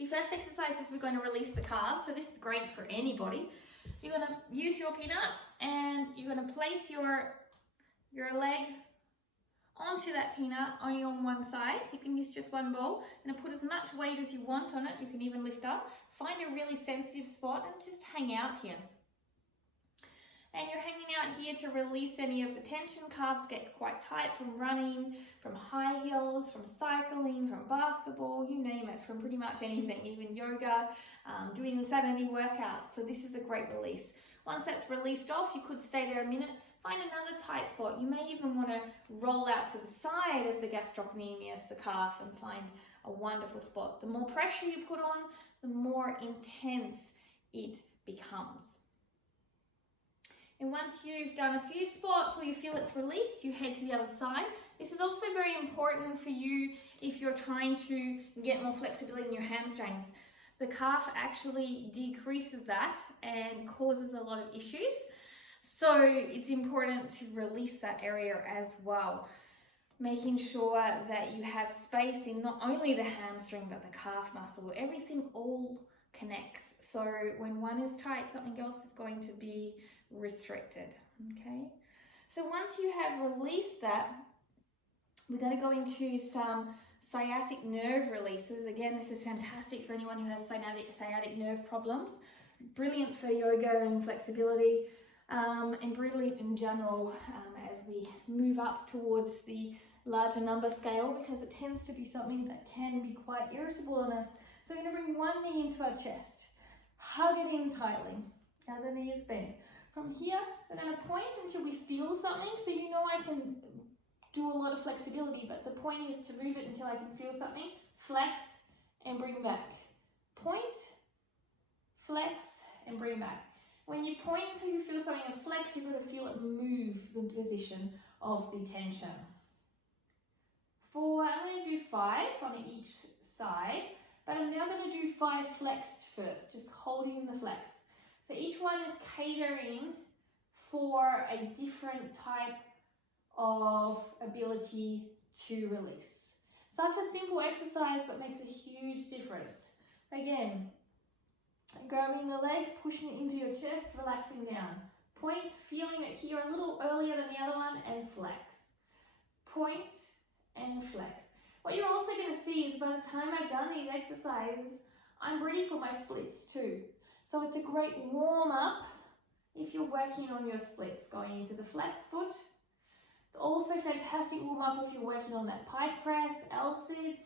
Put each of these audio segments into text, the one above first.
The first exercise is we're going to release the calves, so this is great for anybody. You're going to use your peanut and you're going to place your leg onto that peanut only on one side, so you can use just one ball and put as much weight as you want on it. You can even lift up, find a really sensitive spot and just hang out here. And you're hanging out here to release any of the tension. Calves get quite tight from running, from high heels, from cycling, from basketball, you name it, from pretty much anything, even yoga, doing insanity workouts. So this is a great release. Once that's released off, you could stay there a minute, find another tight spot. You may even want to roll out to the side of the gastrocnemius, the calf, and find a wonderful spot. The more pressure you put on, the more intense it becomes. And once you've done a few spots or you feel it's released, you head to the other side. This is also very important for you if you're trying to get more flexibility in your hamstrings. The calf actually decreases that and causes a lot of issues. So it's important to release that area as well, making sure that you have space in not only the hamstring but the calf muscle. Everything all connects. So when one is tight, something else is going to be restricted. Okay, so once you have released that, we're going to go into some sciatic nerve releases. Again, this is fantastic for anyone who has sciatic nerve problems. Brilliant for yoga and flexibility, and brilliant in general as we move up towards the larger number scale, because it tends to be something that can be quite irritable on us. So we're going to bring one knee into our chest, hug it in tightly, other knee is bent. From here, we're going to point until we feel something. So you know I can do a lot of flexibility, but the point is to move it until I can feel something. Flex and bring back. Point, flex and bring back. When you point until you feel something and flex, you've got to feel it move the position of the tension. 4, I'm going to do 5 on each side, but I'm now going to do 5 flexed first, just holding the flex. So each one is catering for a different type of ability to release. Such a simple exercise, but makes a huge difference. Again, grabbing the leg, pushing it into your chest, relaxing down. Point, feeling it here a little earlier than the other one, and flex. Point and flex. What you're also going to see is by the time I've done these exercises, I'm ready for my splits too. So it's a great warm up if you're working on your splits, going into the flex foot. It's also fantastic warm up if you're working on that pike press, L-sits,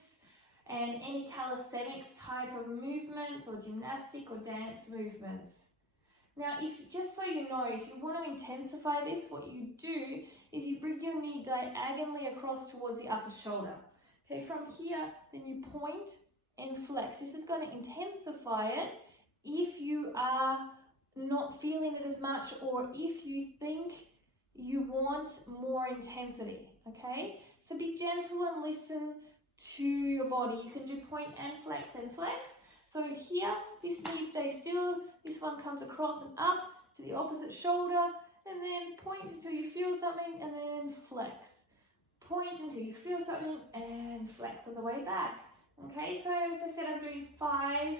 and any calisthenics type of movements or gymnastic or dance movements. Now, just so you know, if you want to intensify this, what you do is you bring your knee diagonally across towards the upper shoulder. Okay, from here, then you point and flex. This is going to intensify it if you are not feeling it as much, or if you think you want more intensity, okay? So be gentle and listen to your body. You can do point and flex and flex. So here, this knee stays still, this one comes across and up to the opposite shoulder, and then point until you feel something, and then flex. Point until you feel something, and flex on the way back. Okay, so as I said, I'm doing 5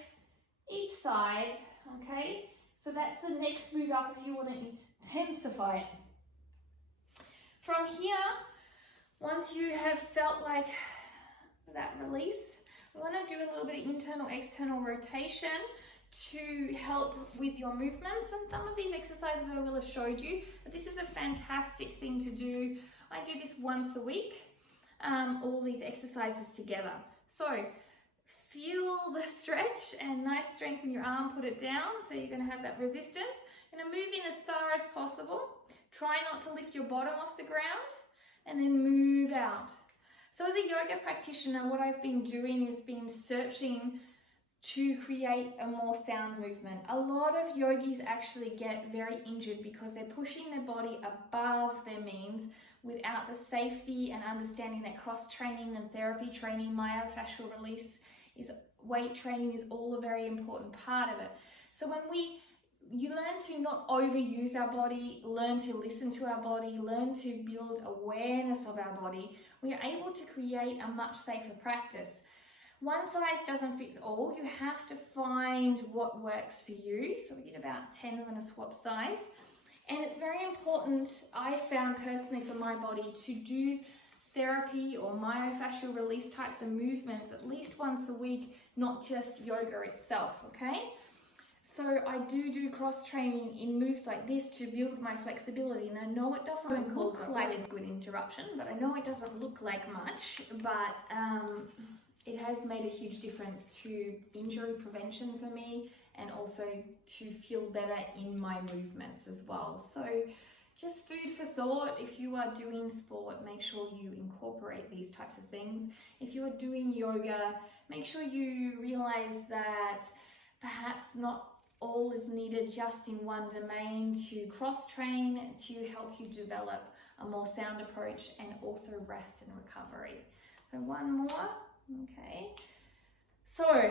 each side, okay? So that's the next move up if you want to intensify it. From here, once you have felt like that release, we're going to do a little bit of internal, external rotation to help with your movements. And some of these exercises I will have showed you, but this is a fantastic thing to do. I do this once a week, all these exercises together. So feel the stretch and nice strength in your arm, put it down. So you're going to have that resistance. You're going to move in as far as possible. Try not to lift your bottom off the ground, and then move out. So as a yoga practitioner, what I've been doing is been searching to create a more sound movement. A lot of yogis actually get very injured because they're pushing their body above their means without the safety and understanding that cross-training and therapy training, myofascial release, weight training is all a very important part of it. So when you learn to not overuse our body, learn to listen to our body, learn to build awareness of our body, we are able to create a much safer practice. One size doesn't fit all. You have to find what works for you. So we did about 10, I'm going to swap sides. And it's very important, I found personally for my body, to do therapy or myofascial release types of movements at least once a week, not just yoga itself, okay? So I do cross training in moves like this to build my flexibility, and I know it doesn't look like a good interruption, but I know it doesn't look like much, but it has made a huge difference to injury prevention for me, and also to feel better in my movements as well. So just food for thought. If you are doing sport, make sure you incorporate these types of things. If you are doing yoga, make sure you realize that perhaps not all is needed just in one domain to cross-train to help you develop a more sound approach and also rest and recovery. So one more, okay. So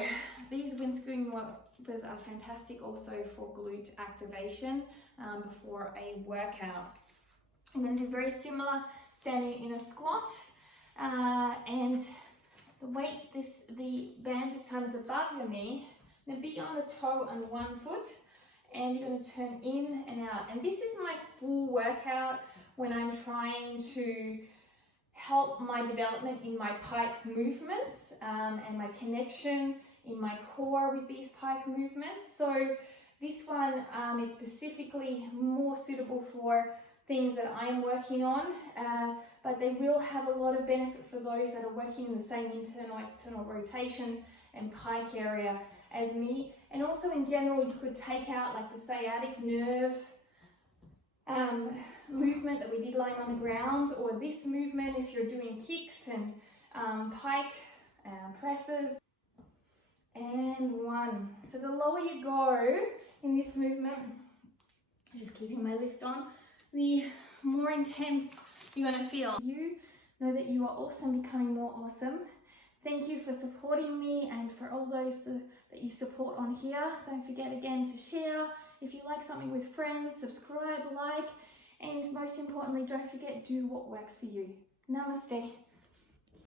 these windscreen wipers are fantastic also for glute activation before a workout. I'm going to do very similar, standing in a squat, and the weight, the band this time is above your knee. Now be on the toe on one foot, and you're going to turn in and out. And this is my full workout when I'm trying to help my development in my pike movements and my connection in my core with these pike movements. So this one is specifically more suitable for things that I'm working on, but they will have a lot of benefit for those that are working in the same internal, external rotation and pike area as me. And also in general, you could take out like the sciatic nerve movement that we did lying on the ground, or this movement if you're doing kicks and pike presses. And one. So the lower you go in this movement, just keeping my list on, the more intense you're going to feel. You know that you are awesome, becoming more awesome. Thank you for supporting me, and for all those that you support on here. Don't forget again to share. If you like something with friends, subscribe, like, and most importantly, don't forget, do what works for you. Namaste.